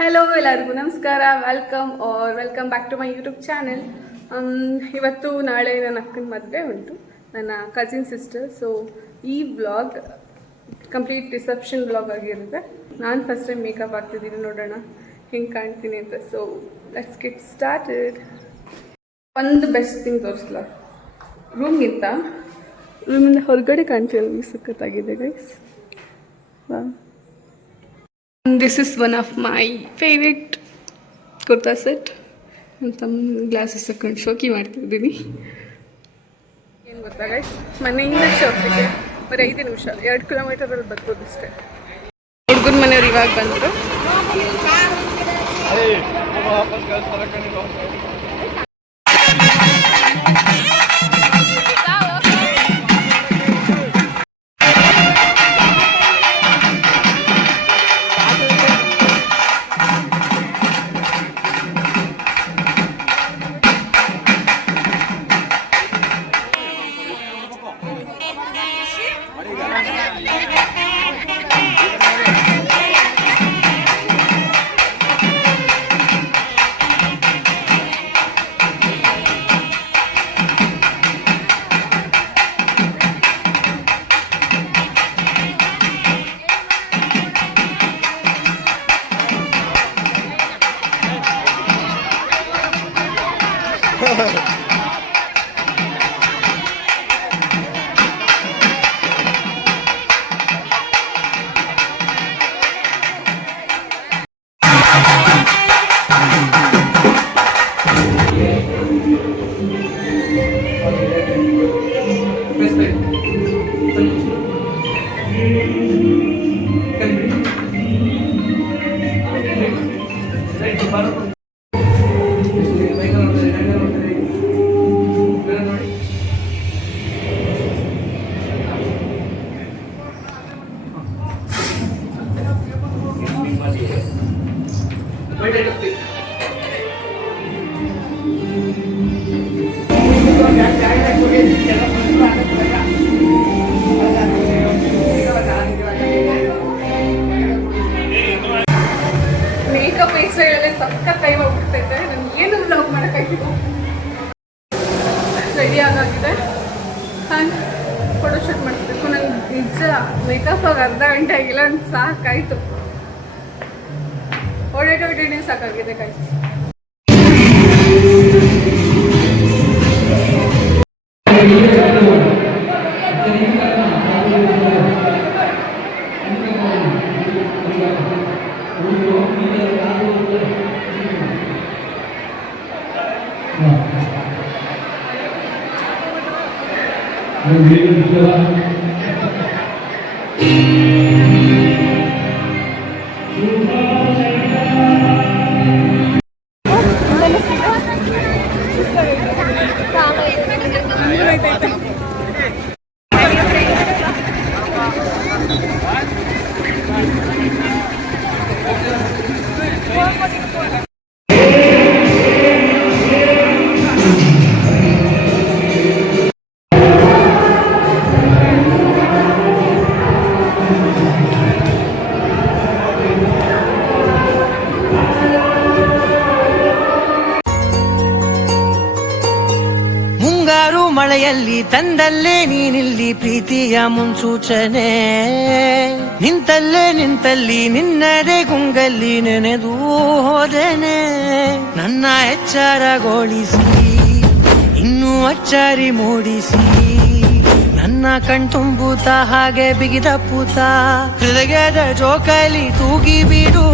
Hello ಎಲ್ಲರಿಗೂ ನಮಸ್ಕಾರ, welcome back to my YouTube channel. ಇವತ್ತು ನಾಳೆ ನನ್ನ ಅಕ್ಕನ ಮದುವೆ ಉಂಟು, ನನ್ನ ಕಸಿನ್ ಸಿಸ್ಟರ್. ಸೊ ಈ ವ್ಲಾಗ್ ಕಂಪ್ಲೀಟ್ ರಿಸೆಪ್ಷನ್ ವ್ಲಾಗ್ ಆಗಿರುತ್ತೆ. ನಾನು ಫಸ್ಟ್ ಟೈಮ್ ಮೇಕಪ್ ಆಗ್ತಿದ್ದೀನಿ, ನೋಡೋಣ ಹೆಂಗೆ ಕಾಣ್ತೀನಿ ಅಂತ. So let's get started. ಒಂದು ಬೆಸ್ಟ್ ಥಿಂಗ್ ತೋರಿಸ್ಲ, ರೂಮಿಂದ ಹೊರಗಡೆ ಕಾಣ್ತಿಲ್ಲ, ಸಖತ್ತಾಗಿದೆ guys. This is one of my favorite kurta set. ಅಂತ ಗ್ಲಾಸಸ್ ಹಾಕೊಂಡು ಶೋಕಿ ಮಾಡ್ತಿದ್ದೀನಿ. ಏನು ಗೊತ್ತಾ ಗೈಸ್, ಮನೆಯಿಂದ ಶಾಪಿಗೆ ಬರೀ 5 ನಿಮಿಷ, 2 ಕಿಲೋಮೀಟರಲ್ಲಿ ಬರ್ಬೋದು ಅಷ್ಟೇ. ಹುಡುಗನ ಮನೆಯವ್ರು ಇವಾಗ ಬಂದರು. ಮೇಕಪ್ ಹೇಳಲೇ ಸಖತ್ ಟೈಮ್ ಹೋಗ್ಬಿಡ್ತೈತೆ. ನನಗೆ ಏನು ವ್ಲಾಗ್ ಮಾಡೋಕ್ಕಾಗ್ತಿಲ್ಲ. ರೆಡಿ ಆಗಿದೆ, ಹಾಗೆ ಫೋಟೋ ಶೂಟ್ ಮಾಡಿಸ್ಬೇಕು. ನಂಗೆ ನಿಜ ಮೇಕಪ್ ಆಗಿ ಅರ್ಧ ಗಂಟೆ ಆಗಿಲ್ಲ, ನಂಗೆ ಸಾಕಾಯಿತು. ಓಡಾಡೋಡೇ ಸಾಕಾಗಿದೆ ಕಾಯ್ತು. ಮಳೆಯಲ್ಲಿ ತಂದಲ್ಲೇ ನೀನಿಲ್ಲಿ ಪ್ರೀತಿಯ ಮುನ್ಸೂಚನೆ, ನಿಂತಲ್ಲಿ ನಿನ್ನದೇ ಗುಂಗಲ್ಲಿ ನೆನೆದು ಹೋದೆನೆ. ನನ್ನ ಎಚ್ಚರಗೊಳಿಸಿ ಇನ್ನೂ ಅಚ್ಚರಿ ಮೂಡಿಸಿ, ನನ್ನ ಕಣ್ತುಂಬುತ್ತ ಹಾಗೆ ಬಿಗಿದ ಪೂತ ಹೃದಯದ ಜೋಕಾಲಿ ತೂಗಿ ಬಿಡು.